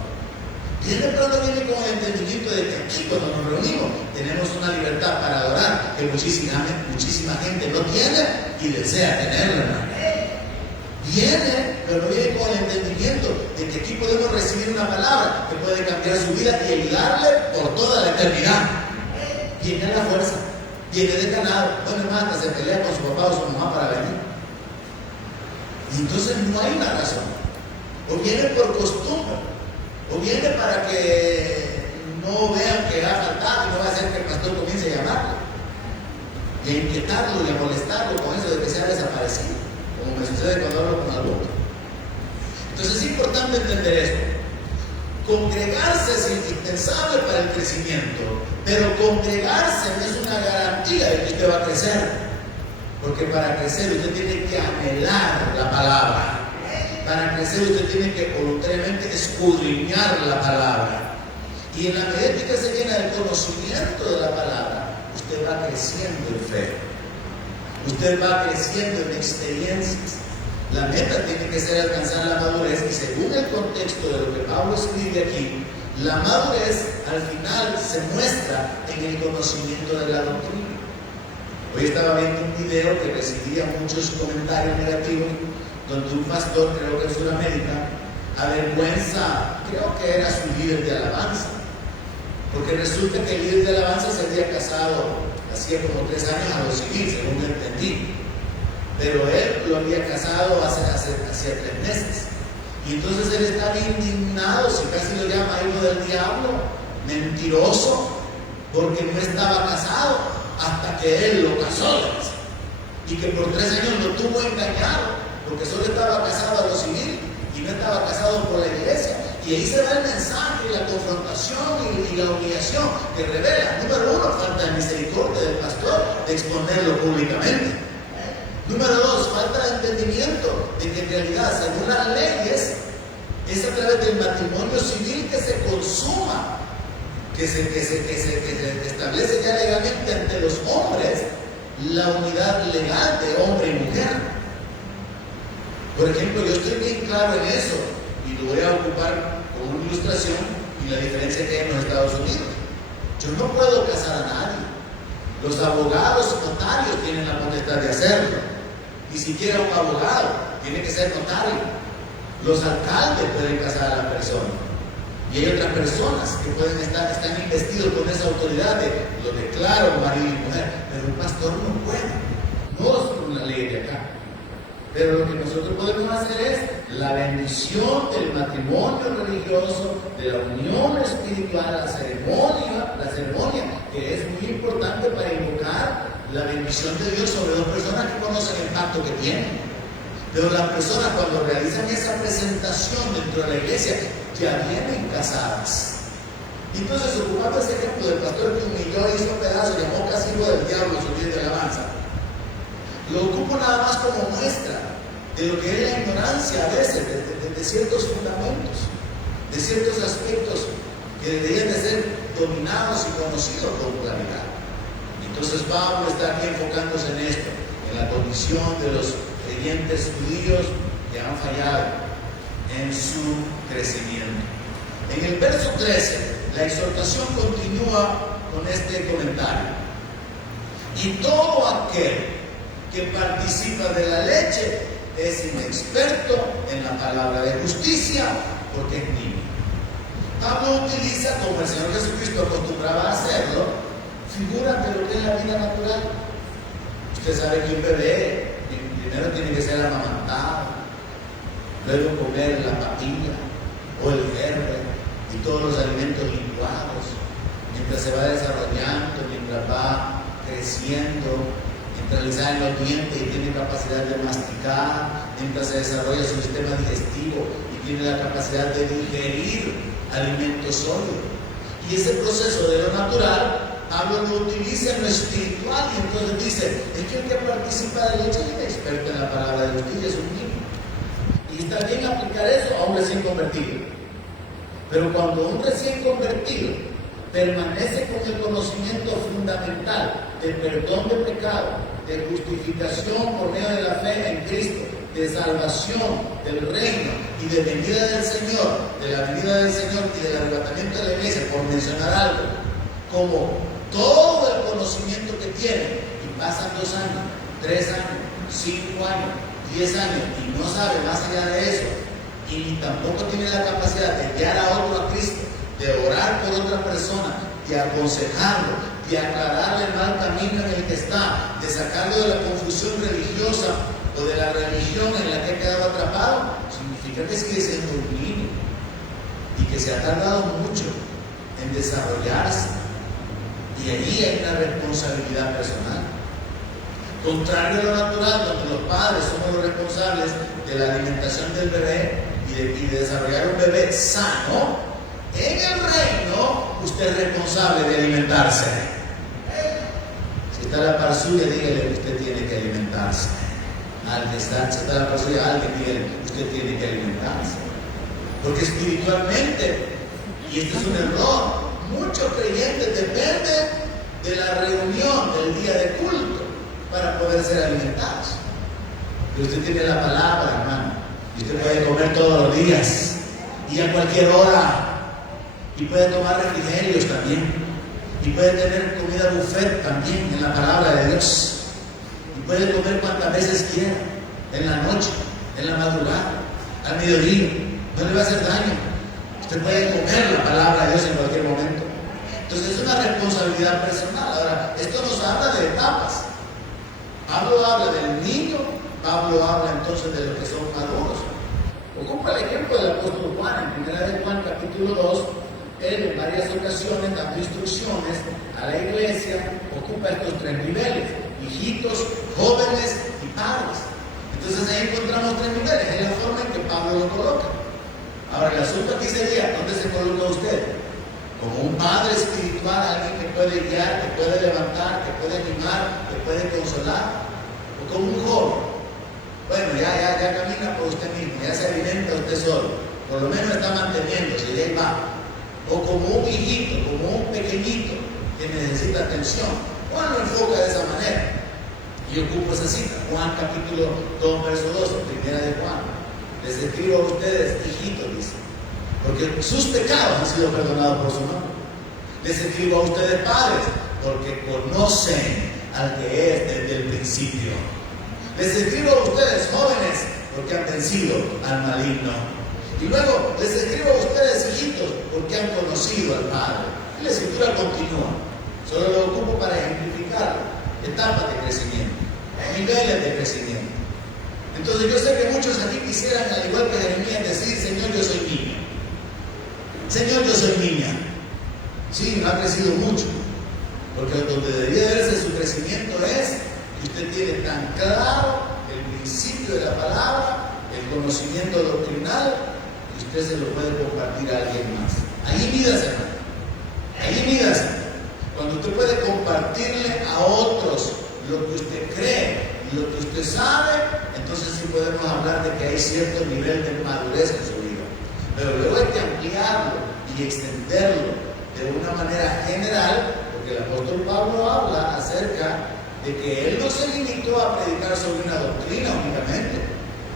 Viene, pero no viene con el entendimiento de que aquí, cuando nos reunimos, tenemos una libertad para adorar que muchísima gente no tiene y desea tenerla, hermano. Viene, pero no viene con el entendimiento de que aquí podemos recibir una palabra que puede cambiar su vida y ayudarle por toda la eternidad. Viene a la fuerza, viene de ganado. Bueno, hermano, hasta se pelea con su papá o su mamá para venir. Y entonces no hay una razón. O viene por costumbre, o viene para que no vean que ha faltado y no va a hacer que el pastor comience a llamarlo y a inquietarlo y a molestarlo con eso de que se ha desaparecido, como me sucede cuando hablo con algunos. Entonces es importante entender esto. Congregarse es indispensable para el crecimiento, pero congregarse no es una garantía de que usted va a crecer, porque para crecer usted tiene que anhelar la palabra. Para crecer usted tiene que voluntariamente escudriñar la palabra. Y en la medida que usted se llena del conocimiento de la palabra, usted va creciendo en fe. Usted va creciendo en experiencias. La meta tiene que ser alcanzar la madurez, y según el contexto de lo que Pablo escribe aquí, la madurez al final se muestra en el conocimiento de la doctrina. Hoy estaba viendo un video que recibía muchos comentarios negativos, donde un pastor, creo que en Sudamérica, avergüenza, creo que era su líder de alabanza, porque resulta que el líder de alabanza se había casado hacía como 3 años a los civiles, según entendí, pero él lo había casado hacía 3 meses, y entonces él estaba indignado, si casi lo llama hijo del diablo, mentiroso, porque no estaba casado. hasta que él lo casó, y que por 3 años lo tuvo engañado, porque solo estaba casado a lo civil y no estaba casado por la iglesia. Y ahí se da el mensaje, la confrontación y la humillación que revela. Número 1, falta de misericordia del pastor de exponerlo públicamente. Número 2, falta de entendimiento de que en realidad, según las leyes, es a través del matrimonio civil que se consuma, que se establece ya legalmente ante los hombres la unidad legal de hombre y mujer. Por ejemplo, yo estoy bien claro en eso y lo voy a ocupar como una ilustración y la diferencia que hay en los Estados Unidos. Yo no puedo casar a nadie. Los abogados notarios tienen la potestad de hacerlo. Ni siquiera un abogado tiene que ser notario. Los alcaldes pueden casar a la persona. Y hay otras personas que pueden están investidos con esa autoridad de lo declaro marido y mujer, pero un pastor no puede. No es una ley de acá. Pero lo que nosotros podemos hacer es la bendición del matrimonio religioso, de la unión espiritual, la ceremonia, que es muy importante para invocar la bendición de Dios sobre 2 personas que conocen el pacto que tienen. Pero las personas, cuando realizan esa presentación dentro de la iglesia, ya vienen casadas. Entonces, ocupando ese ejemplo del pastor que humilló, hizo pedazos, llamó casi hijo del diablo, su día de alabanza, lo ocupo nada más como muestra de lo que es la ignorancia a veces de ciertos fundamentos, de ciertos aspectos que deberían de ser dominados y conocidos con claridad. Entonces Pablo está aquí enfocándose en esto, en la condición de los creyentes judíos que han fallado en su crecimiento. En el verso 13, la exhortación continúa con este comentario: y todo aquel que participa de la leche es inexperto en la palabra de justicia, porque es niño. Pablo utiliza, como el Señor Jesucristo acostumbraba a hacerlo, figuras de lo que es la vida natural. Usted sabe que un bebé primero tiene que ser amamantado, luego comer la papilla o el germen y todos los alimentos licuados, mientras se va desarrollando, mientras va creciendo, mientras le salen los dientes y tiene capacidad de masticar, mientras se desarrolla su sistema digestivo y tiene la capacidad de digerir alimentos sólidos. Y ese proceso de lo natural, Pablo lo utiliza en lo espiritual, y entonces dice: es que el que participa de leche es experto en la palabra de justicia, es un niño. Y está bien aplicar eso a un recién convertido. Pero cuando un recién convertido permanece con el conocimiento fundamental del perdón de pecado, de justificación por medio de la fe en Cristo, de salvación, del reino y de venida del Señor, de la venida del Señor y del arrebatamiento de la iglesia, por mencionar algo, como todo el conocimiento que tiene, y pasan 2 años, 3 años, 5 años, 10 años, y no sabe más allá de eso, y tampoco tiene la capacidad de guiar a otro a Cristo, de orar por otra persona, de aconsejarlo, de aclararle el mal camino en el que está, de sacarlo de la confusión religiosa o de la religión en la que ha quedado atrapado, significa que sigue siendo un niño y que se ha tardado mucho en desarrollarse. Y allí hay una responsabilidad personal. Contrario a lo natural, donde los padres somos los responsables de la alimentación del bebé y de desarrollar un bebé sano, en el reino usted es responsable de alimentarse. Si está la par suya, dígale que usted tiene que alimentarse. Al que está, si está la par suya, alguien dígale que usted tiene que alimentarse. Porque espiritualmente, y este es un error, muchos creyentes dependen de la reunión del día de culto para poder ser alimentados. Pero usted tiene la palabra, hermano, y usted puede comer todos los días y a cualquier hora, y puede tomar refrigerios también, y puede tener comida buffet también en la palabra de Dios, y puede comer cuantas veces quiera, en la noche, en la madrugada, al mediodía, no le va a hacer daño. Usted puede comer la palabra de Dios en cualquier momento. Entonces es una responsabilidad personal. Ahora, esto nos habla de etapas. Pablo habla del niño, Pablo habla entonces de los que son maduros. Ocupa el ejemplo del apóstol Juan, en 1 Juan capítulo 2, Él en varias ocasiones, dando instrucciones a la iglesia, ocupa estos tres niveles: hijitos, jóvenes y padres. Entonces ahí encontramos tres niveles, es la forma en que Pablo lo coloca. Ahora el asunto aquí sería, ¿dónde se coloca usted? Como un padre espiritual, alguien que puede guiar, que puede levantar, que puede animar, que puede consolar, o como un joven. Bueno, ya camina por usted mismo, ya se alimenta usted solo, por lo menos está manteniéndose y ahí va. O como un hijito, como un pequeñito que necesita atención. Juan lo enfoca de esa manera. Y ocupo esa cita, Juan capítulo 2, verso 12, primera de Juan. Les escribo a ustedes, hijitos, dice, porque sus pecados han sido perdonados por su nombre. Les escribo a ustedes, padres, porque conocen al que es desde el principio. Les escribo a ustedes, jóvenes, porque han vencido al maligno. Y luego les escribo a ustedes, hijitos, porque han conocido al Padre. Y la escritura continúa. Solo lo ocupo para ejemplificar etapas de crecimiento, niveles de crecimiento. Entonces yo sé que muchos aquí quisieran, al igual que Jeremías, decir: Señor, yo soy niño. Señor, yo soy niña. Sí, no ha crecido mucho, porque donde debería verse su crecimiento es que usted tiene tan claro el principio de la palabra, el conocimiento doctrinal, que usted se lo puede compartir a alguien más. Ahí mídase, hermano. Ahí mídase. Cuando usted puede compartirle a otros lo que usted cree y lo que usted sabe, entonces sí podemos hablar de que hay cierto nivel de madurez en su vida. Pero luego hay que ampliarlo y extenderlo de una manera general, porque el apóstol Pablo habla acerca de que él no se limitó a predicar sobre una doctrina únicamente,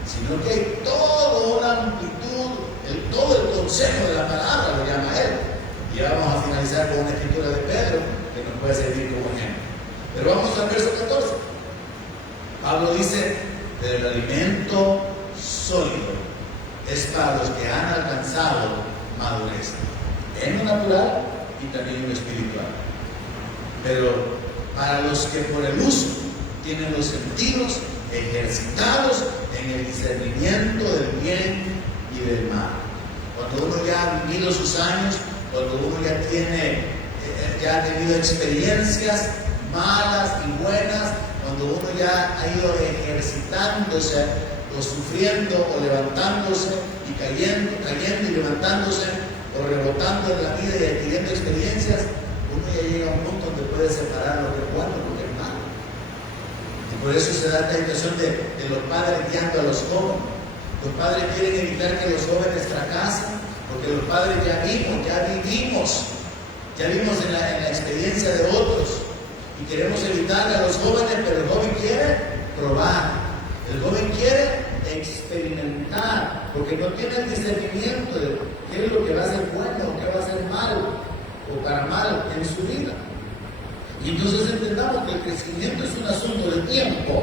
sino que hay toda una amplitud, todo el consejo de la palabra lo llama él. Y ahora vamos a finalizar con una escritura de Pedro que nos puede servir como ejemplo. Pero vamos al verso 14. Pablo dice: pero el alimento sólido es para los que han alcanzado madurez, en lo natural y también en lo espiritual. Pero para los que por el uso tienen los sentidos ejercitados en el discernimiento del bien y del mal. Cuando uno ya ha vivido sus años, cuando uno ya ha tenido experiencias malas y buenas, cuando uno ya ha ido ejercitándose o sufriendo o levantándose y cayendo y levantándose o rebotando en la vida y adquiriendo experiencias, uno ya llega a un punto donde puede separar lo que es bueno y lo que es malo. Y por eso se da esta situación de los padres guiando a los jóvenes. Los padres quieren evitar que los jóvenes fracasen, porque los padres ya vimos en la experiencia de otros, y queremos evitarle a los jóvenes, pero el joven quiere probar, el joven quiere experimentar, porque no tiene el discernimiento de qué es lo que va a ser bueno o qué va a ser malo o para mal en su vida. Y entonces entendamos que el crecimiento es un asunto de tiempo,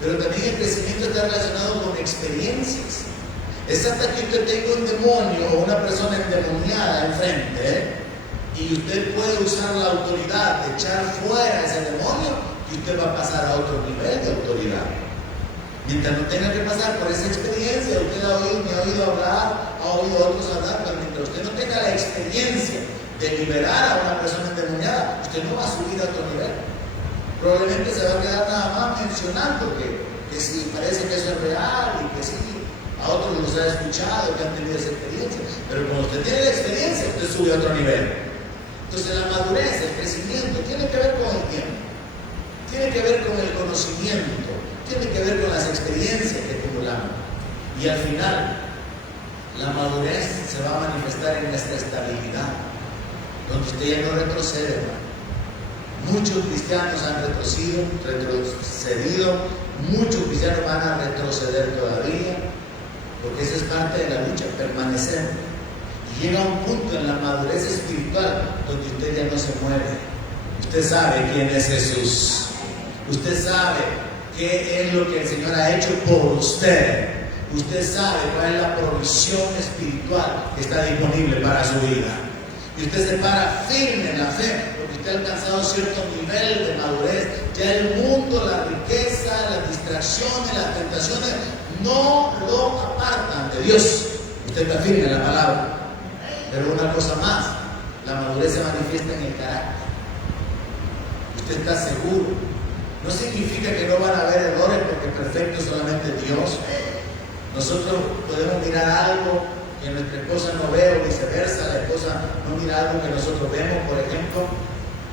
pero también el crecimiento está relacionado con experiencias. Es hasta que usted tenga un demonio o una persona endemoniada enfrente, y usted puede usar la autoridad de echar fuera a ese demonio, y usted va a pasar a otro nivel de autoridad. Mientras no tenga que pasar por esa experiencia, usted me ha oído hablar, ha oído a otros hablar, pero mientras usted no tenga la experiencia de liberar a una persona endemoniada, usted no va a subir a otro nivel. Probablemente se va a quedar nada más mencionando que sí, parece que eso es real y que sí, a otros los ha escuchado, que han tenido esa experiencia, pero cuando usted tiene la experiencia, usted sube a otro nivel. Entonces la madurez, el crecimiento, tiene que ver con el tiempo, tiene que ver con el conocimiento, tiene que ver con las experiencias que acumulamos. Y al final, la madurez se va a manifestar en nuestra estabilidad, donde usted ya no retrocede, hermano. Muchos cristianos han retrocedido, muchos cristianos van a retroceder todavía, porque esa es parte de la lucha, permanecer. Y llega un punto en la madurez espiritual donde usted ya no se mueve. Usted sabe quién es Jesús. Usted sabe qué es lo que el Señor ha hecho por usted. Usted sabe cuál es la provisión espiritual que está disponible para su vida. Y usted se para firme en la fe, porque usted ha alcanzado cierto nivel de madurez. Ya el mundo, la riqueza, las distracciones, las tentaciones no lo apartan de Dios. Usted está firme en la palabra. Pero una cosa más, la madurez se manifiesta en el carácter. Usted está seguro. No significa que no van a haber errores porque perfecto es solamente Dios. Nosotros podemos mirar algo que nuestra esposa no ve o viceversa, la esposa no mira algo que nosotros vemos, por ejemplo.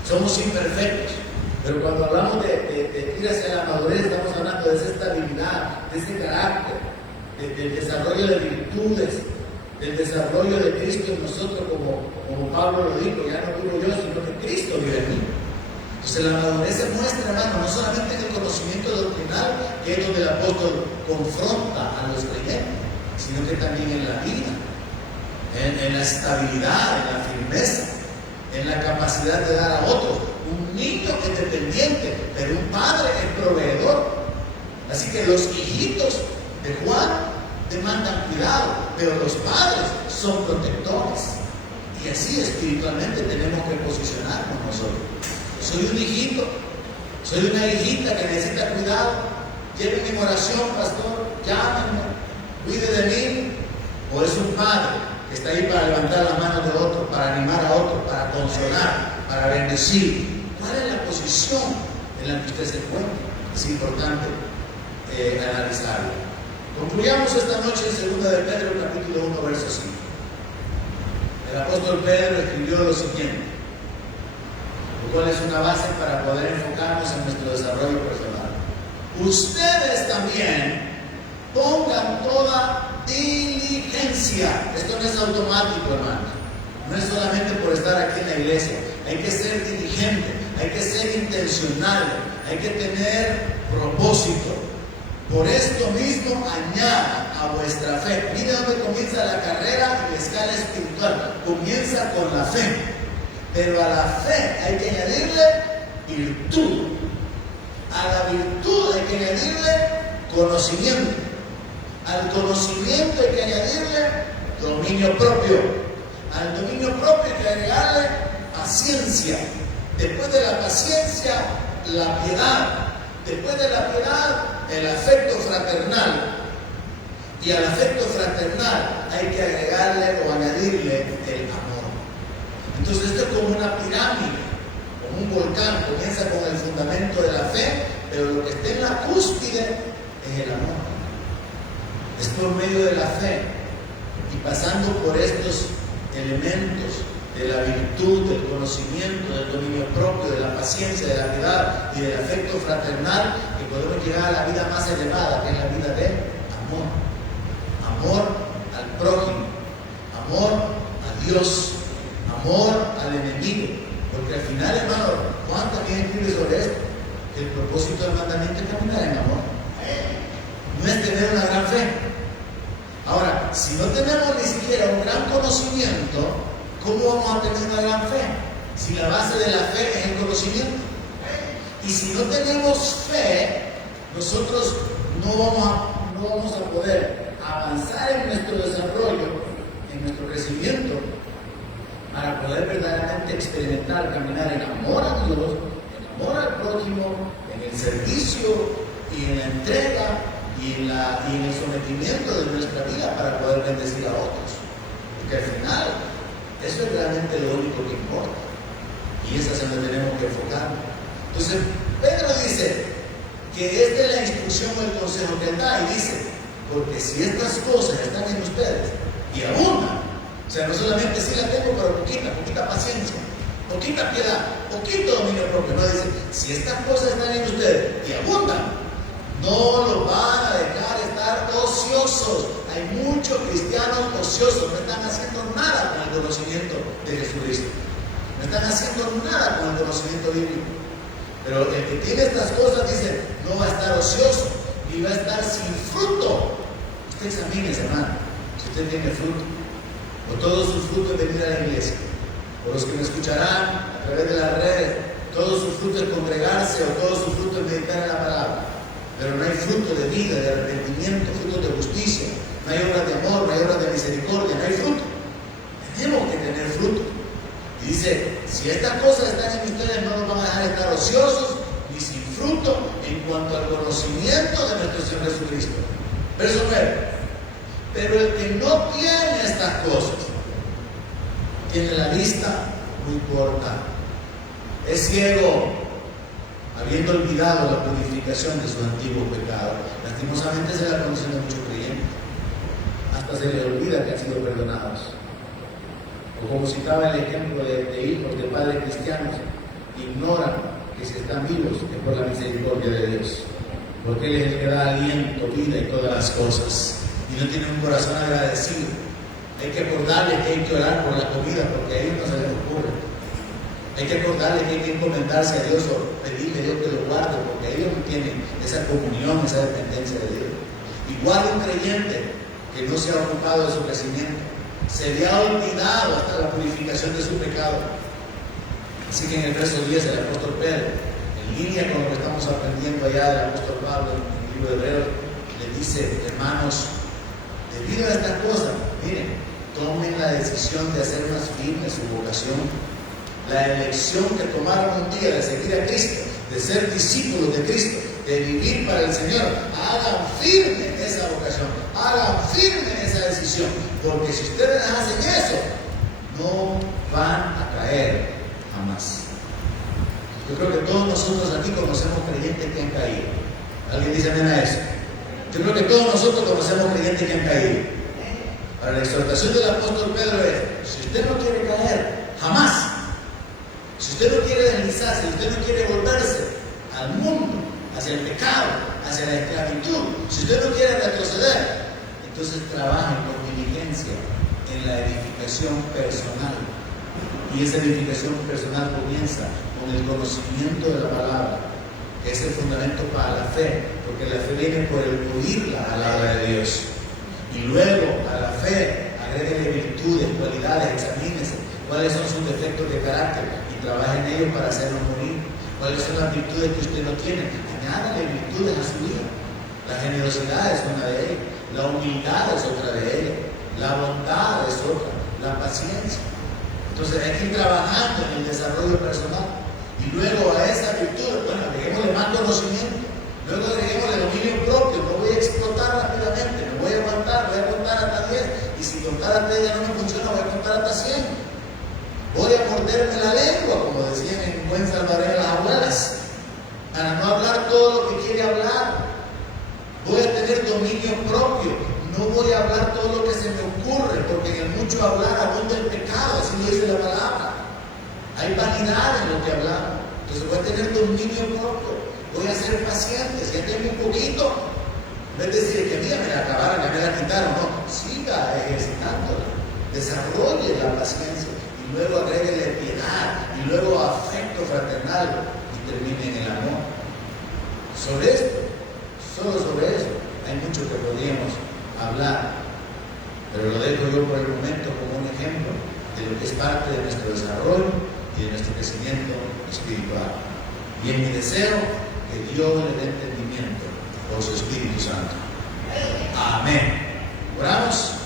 Somos imperfectos. Pero cuando hablamos de ir hacia la madurez, estamos hablando de esa estabilidad, de ese carácter, del desarrollo de virtudes, del desarrollo de Cristo en nosotros, como Pablo lo dijo, ya no vivo yo, sino que Cristo vive en mí. Entonces la madurez se muestra, hermano, no solamente en el conocimiento doctrinal, que es donde el apóstol confronta a los creyentes, sino que también en la vida, en la estabilidad, en la firmeza, en la capacidad de dar a otros. Un niño es dependiente, pero un padre es proveedor. Así que los hijitos de Juan demandan cuidado, pero los padres son protectores. Y así espiritualmente tenemos que posicionarnos nosotros. Soy un hijito, soy una hijita que necesita cuidado. Llévenme en oración, pastor, llámenme, cuide de mí. O es un padre que está ahí para levantar las manos de otro, para animar a otro, para consolar, para bendecir. ¿Cuál es la posición en la que usted se encuentra? Es importante analizarlo. Concluyamos esta noche en 2 de Pedro, capítulo 1, verso 5. El apóstol Pedro escribió lo siguiente, lo cual es una base para poder enfocarnos en nuestro desarrollo personal. Ustedes también pongan toda diligencia. Esto no es automático, hermanos. No es solamente por estar aquí en la iglesia. Hay que ser diligente, hay que ser intencional, hay que tener propósito. Por esto mismo añada a vuestra fe. Mira dónde comienza la carrera y la escala espiritual. Comienza con la fe. Pero a la fe hay que añadirle virtud. A la virtud hay que añadirle conocimiento. Al conocimiento hay que añadirle dominio propio. Al dominio propio hay que agregarle paciencia. Después de la paciencia, la piedad. Después de la piedad, el afecto fraternal. Y al afecto fraternal hay que agregarle o añadirle el amor. Entonces esto es como una pirámide, como un volcán. Comienza con el fundamento de la fe, pero lo que está en la cúspide es el amor. Es por medio de la fe y pasando por estos elementos de la virtud, del conocimiento, del dominio propio, de la paciencia, de la piedad y del afecto fraternal, que podemos llegar a la vida más elevada, que es la vida de amor. Amor al prójimo, amor a Dios, amor al enemigo. Porque al final, hermano, Juan también escribe sobre esto, que el propósito del mandamiento es caminar en amor. No es tener una gran fe. Ahora, si no tenemos ni siquiera un gran conocimiento, ¿cómo vamos a tener una gran fe? Si la base de la fe es el conocimiento. Y si no tenemos fe, nosotros no vamos a poder avanzar en nuestro desarrollo, en nuestro crecimiento, para poder verdaderamente experimentar, caminar en amor a Dios, en amor al prójimo, en el servicio y en la entrega y en el sometimiento de nuestra vida para poder bendecir a otros. Porque al final, eso es realmente lo único que importa. Y es hacia donde tenemos que enfocar. Entonces, Pedro dice que esta es la instrucción o el consejo que él da. Y dice, porque si estas cosas están en ustedes y abundan, o sea, no solamente si la tengo, pero poquita paciencia, poquita piedad, poquito dominio propio. No, dice, si estas cosas están en ustedes y abundan, no lo van a dejar estar ociosos. Hay muchos cristianos ociosos, no están haciendo nada con el conocimiento de Jesucristo. No están haciendo nada con el conocimiento bíblico. Pero el que tiene estas cosas, dice, no va a estar ocioso, ni va a estar sin fruto. Usted examínese, hermano, si usted tiene fruto. O todo su fruto es venir a la iglesia. O los que me escucharán a través de las redes, todo su fruto es congregarse, o todo su fruto es meditar en la palabra. Pero no hay fruto de vida, de arrepentimiento, fruto de justicia. No hay obras de amor, no hay obras de misericordia, no hay fruto. Tenemos que tener fruto. Y dice, si estas cosas están en ustedes, no nos van a dejar estar ociosos ni sin fruto en cuanto al conocimiento de nuestro Señor Jesucristo. Verso 9. Pero el que no tiene estas cosas, tiene la vista muy corta, es ciego, habiendo olvidado la purificación de su antiguo pecado. Lastimosamente esa es la condición de muchos creyentes. Hasta se les olvida que han sido perdonados. O como citaba el ejemplo de hijos de padres cristianos, ignoran que si están vivos es por la misericordia de Dios, porque Él es el que da aliento, vida y todas las cosas, y no tienen un corazón agradecido. Hay que acordarles que hay que orar por la comida, porque a ellos no se les ocurre. Hay que acordarles que hay que encomendarse a Dios o pedirle a Dios que lo guarde, porque ellos no tienen esa comunión, esa dependencia de Dios. Igual un creyente que no se ha ocupado de su crecimiento, se le ha olvidado hasta la purificación de su pecado. Así que en el verso 10 el apóstol Pedro, en línea con lo que estamos aprendiendo allá del apóstol Pablo en el libro de Hebreos, le dice: hermanos, debido a estas cosas, miren, tomen la decisión de hacer más firme su vocación. La elección que tomaron un día de seguir a Cristo, de ser discípulos de Cristo, de vivir para el Señor, hagan firme esa vocación, hagan firme esa decisión, porque si ustedes hacen eso, no van a caer jamás. Yo creo que todos nosotros aquí conocemos creyentes que han caído. ¿Alguien dice amén a eso? Yo creo que todos nosotros conocemos creyentes que han caído. Para la exhortación del apóstol Pedro es: si usted no quiere caer, jamás. Si usted no quiere deslizarse, si usted no quiere volverse al mundo, hacia el pecado, hacia la esclavitud, si usted no quiere retroceder, entonces trabajen con diligencia en la edificación personal. Y esa edificación personal comienza con el conocimiento de la palabra, que es el fundamento para la fe, porque la fe viene por el oír la palabra de Dios. Y luego a la fe agréguele virtudes, cualidades, examínese cuáles son sus defectos de carácter y trabaje en ellos para hacerlos morir. ¿Cuáles son las virtudes que usted no tiene? Añádale virtudes a su vida. La generosidad es una de ellas, la humildad es otra de ellas, la bondad es otra, la paciencia. Entonces hay que ir trabajando en el desarrollo personal. Y luego a esa virtud, bueno, agreguémosle más conocimiento, luego agreguémosle dominio propio. No voy a explotar rápidamente, me voy a aguantar, voy a contar hasta 10, y si contar hasta 10 ya no me funciona, voy a contar hasta 100. Voy a morderme la lengua, como decían en buen salvadoreño las abuelas, para no hablar todo lo que quiere hablar. Voy a tener dominio propio, no voy a hablar todo lo que se me ocurre, porque en el mucho hablar abunda el pecado, así lo dice la palabra. Hay vanidad en lo que hablamos. Entonces voy a tener dominio propio, voy a ser paciente. Si ya tengo un poquito, en vez de decir que mía me la acabaron, ya me la quitaron, no, siga ejercitándola, desarrolle la paciencia. Y luego agréguele piedad, y luego afecto fraternal, y termine en el amor. Sobre esto, solo sobre eso, hay mucho que podríamos hablar, pero lo dejo yo por el momento como un ejemplo de lo que es parte de nuestro desarrollo y de nuestro crecimiento espiritual. Y en mi deseo, que Dios le dé entendimiento por su Espíritu Santo. Amén. Oramos.